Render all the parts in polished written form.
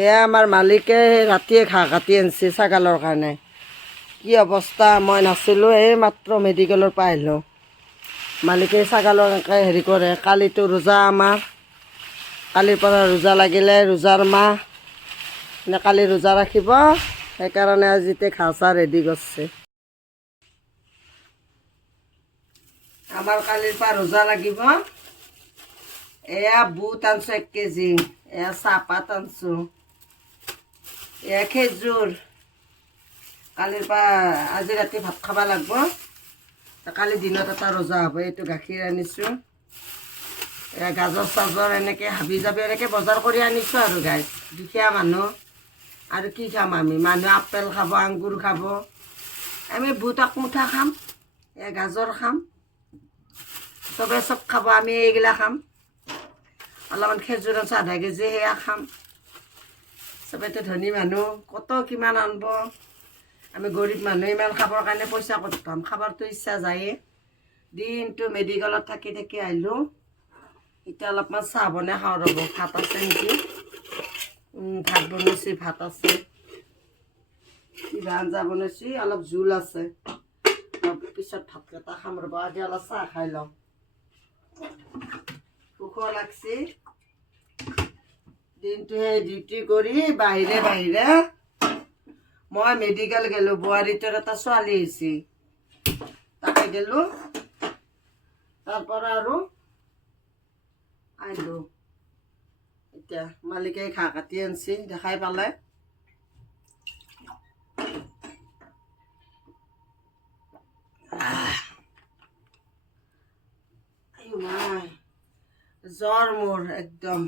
এয়া আমাৰ মালিকে ৰাতিয়ে ঘাঁহ কাটি আনিছে ছাগালৰ কাৰণে। কি অৱস্থা, মই নাছিলোঁ, এই মাত্ৰ মেডিকেলৰ পৰা আহিলোঁ। মালিকে ছাগালৰ এনেকৈ হেৰি কৰে। কালিতো ৰোজা আমাৰ, কালিৰ পৰা ৰোজা লাগিলে, ৰোজাৰ মাহ কালি ৰোজা ৰাখিব, সেইকাৰণে আজিতে ঘাঁহ চাহ ৰেডি কৰিছে। আমাৰ কালিৰ পৰা ৰোজা লাগিব। এয়া বুট আনছোঁ 1 কেজি, এয়া চাহপাত আনছোঁ, এয়া খেজুৰ। কালিৰ পৰা আজি ৰাতি ভাত খাব লাগিব। কালি দিনত এটা ৰোজা হ'ব। এইটো গাখীৰ আনিছোঁ, এয়া গাজৰ চাজৰ এনেকৈ হাবি জাবি এনেকৈ বজাৰ কৰি আনিছোঁ আৰু গাই দুখীয়া মানুহ আৰু কি খাম আমি, মানুহে আপেল খাব, আঙুৰ খাব, আমি বুট একমুঠা খাম, এয়া গাজৰ খাম, চবে চব খাব, আমি এইগিলা খাম। অলপমান খেজুৰ আনছোঁ আধা কেজি, সেয়া খাম। চবেতো ধনী মানুহ, কত কিমান আনিব, আমি গৰীব মানুহ, ইমান খাবৰ কাৰণে পইচা ক'ত পাম। খাবাৰতো ইচ্ছা যায়ে। দিনটো মেডিকেলত থাকি থাকি আহিলোঁ। এতিয়া অলপমান চাহ বনাই খাওঁ ৰ'ব। ভাত আছে নেকি, ভাত বনাইছোঁ, ভাত আছে, কিবা আঞ্জা বনাইছোঁ, অলপ জোল আছে। পিছত ভাতকেইটা খাম ৰ'ব। আজি অলপ চাহ খাই লওঁ, ভোকো লাগছি। দিনটো সেই ডিউটি কৰি বাহিৰে বাহিৰে মই মেডিকেল গেলোঁ। বোৱাৰীটোৰ এটা ছোৱালী আহিছে, তাকে গেলোঁ, তাৰ পৰা আৰু আহিলোঁ। এতিয়া মালিকে ঘাঁহ কাটি আনিছে, দেখাই পালে। জ্বৰ মোৰ একদম,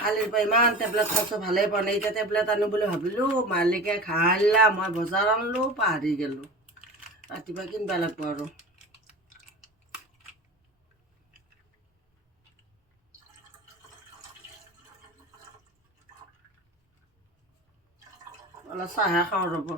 কালিৰ পৰা ইমান টেবলেট খাইছোঁ, ভালেই পোৱা নাই। এতিয়া টেবলেট আনো বুলি ভাবিলোঁ, মালিকে ঘাঁহ আনিলা, মই বজাৰ আনিলোঁ, পাহৰি গ'লোঁ। ৰাতিপুৱা কিনিব লাগিব আৰু। অলপ চাহে খাওঁ ৰ'ব।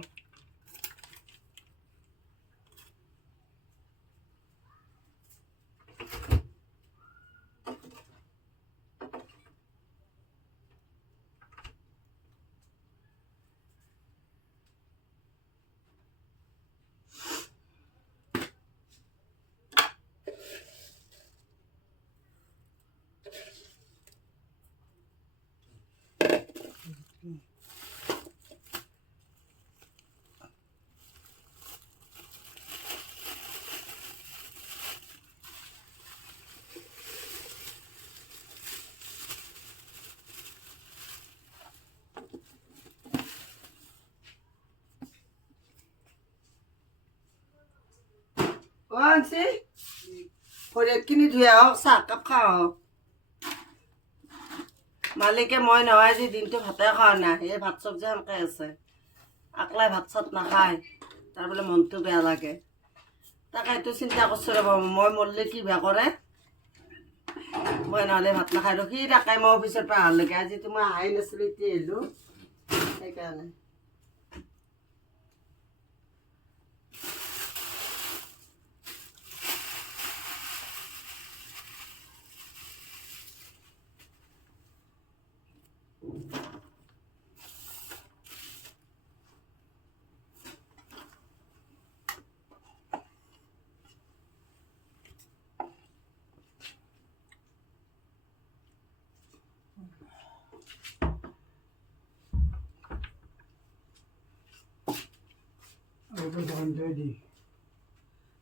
আনছি ভৰিয়াতখিনি ধুই আহক, চাহকাপ খাওক। মালিকে মই নহয় আজি দিনটো ভাতে খোৱা নাই, এই ভাত চব্জি সেনেকৈ আছে। আকলাই ভাত চাত নাখায়, তাৰ বোলে মনটো বেয়া লাগে। তাকে এইটো চিন্তা কৰিছোঁ ৰ'ব, মই মৰিলে কি বেয়া কৰে। মই নহ'লে ভাত নাখাই ৰখি তাকে মই অফিচৰ পৰা অহালৈকে। আজিতো মই অহাই নাছিলোঁ, এতিয়া আহিলোঁ, সেইকাৰণে।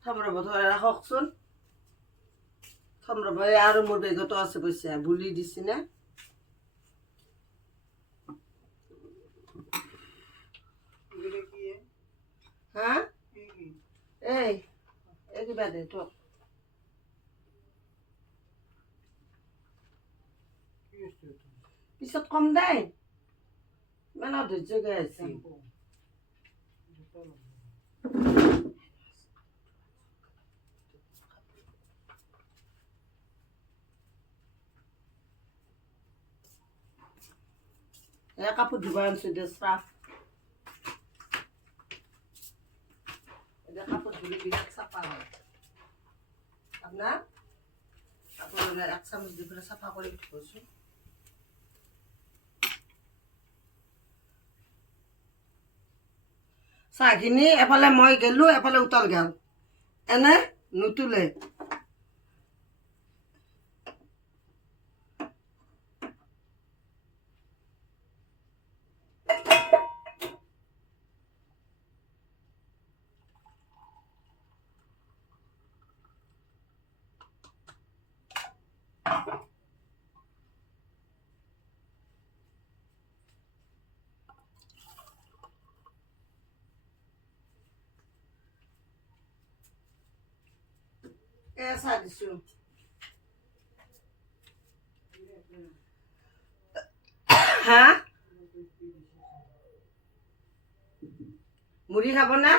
থম ৰ'ব, থৈ ৰাখকচোন, থম ৰ'ব। এই আৰু মোৰ বেগতো আছে পইচা, বুলি দিছি নে। হা, এই কিবা দে থক। পিছত কম দে, ইমান অধৈৰ্য গৈ আছে। কাপোৰ ধুব আনিছোঁ দে, চাফ কাপোৰ ধুলে বিৰাট চাফা হয়। আপোনাৰ কাপোৰ 1 চামুচ দি পেলাই চাফা কৰি থৈছোঁ। চাহখিনি এফালে মই গেলোঁ এফালে উতল গেল এনে নুতুলে চাহ দিছোঁ হা মুড়ি খাব না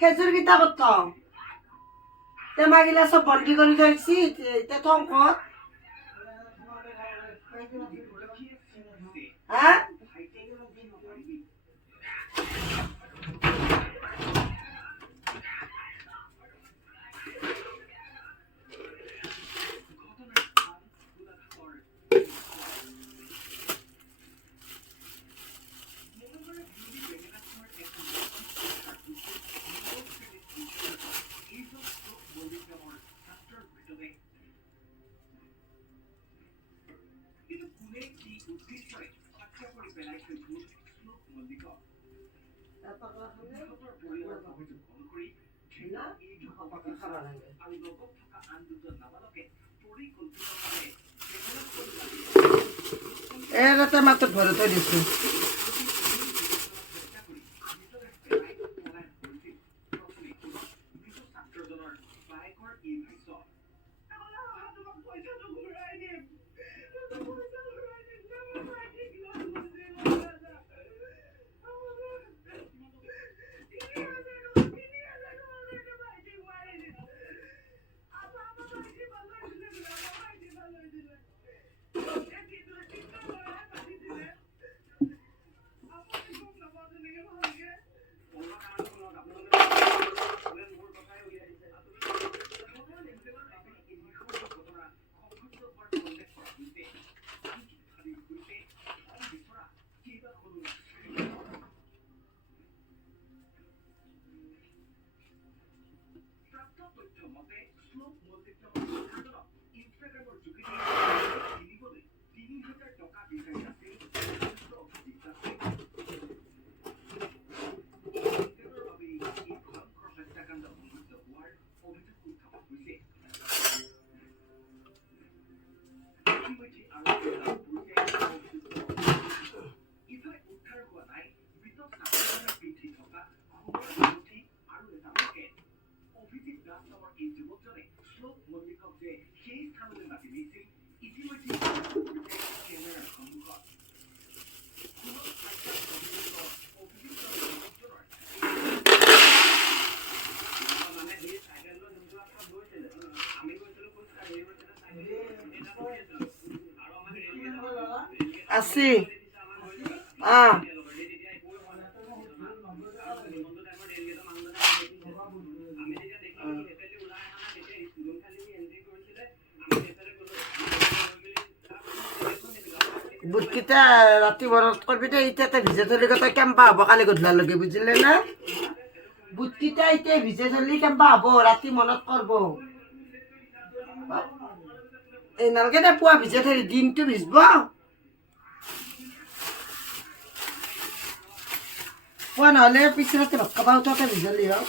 খেজুর গিতা কত টেমাগিলা সব বন্দি করে থৈছি এতিয়া থওঁ ক'ত হা এটাতে মাত্ৰ ভৰি থৈ দিছোঁ আছি বুটকেইটা ৰাতি মনত কৰিবি দে এতিয়া ভিজে থলি কথা কেম্পা হ'ব কালি গধূলালৈকে বুজিলে না বুটকেইটা এতিয়া ভিজে থলি কেম্পা হ'ব ৰাতি মনত কৰব এই নালগে দে পুৱা ভিজে থলি দিনটো ভিজব পুৱা নহ'লে পিছৰাতে ভাত খাবা উঠোতে ভিজলি হওক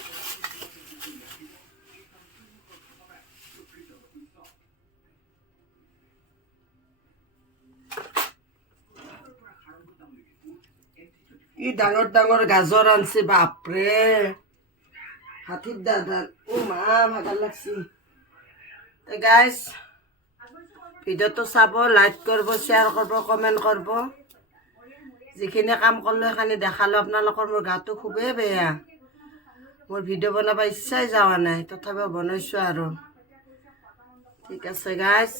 ই ডাঙৰ ডাঙৰ গাজৰ আনছে বাপৰে হাতীৰ দাদা মা ভাগাৰ লাগছি গাইজ ভিডিঅ'টো চাব লাইক কৰিব শ্বেয়াৰ কৰিব কমেণ্ট কৰিব যিখিনি কাম কৰিলোঁ সেইখিনি দেখালোঁ আপোনালোকৰ মোৰ গাটো খুবেই বেয়া মোৰ ভিডিঅ' বনাব ইচ্ছাই যোৱা নাই তথাপিও বনাইছোঁ আৰু ঠিক আছে গাইজ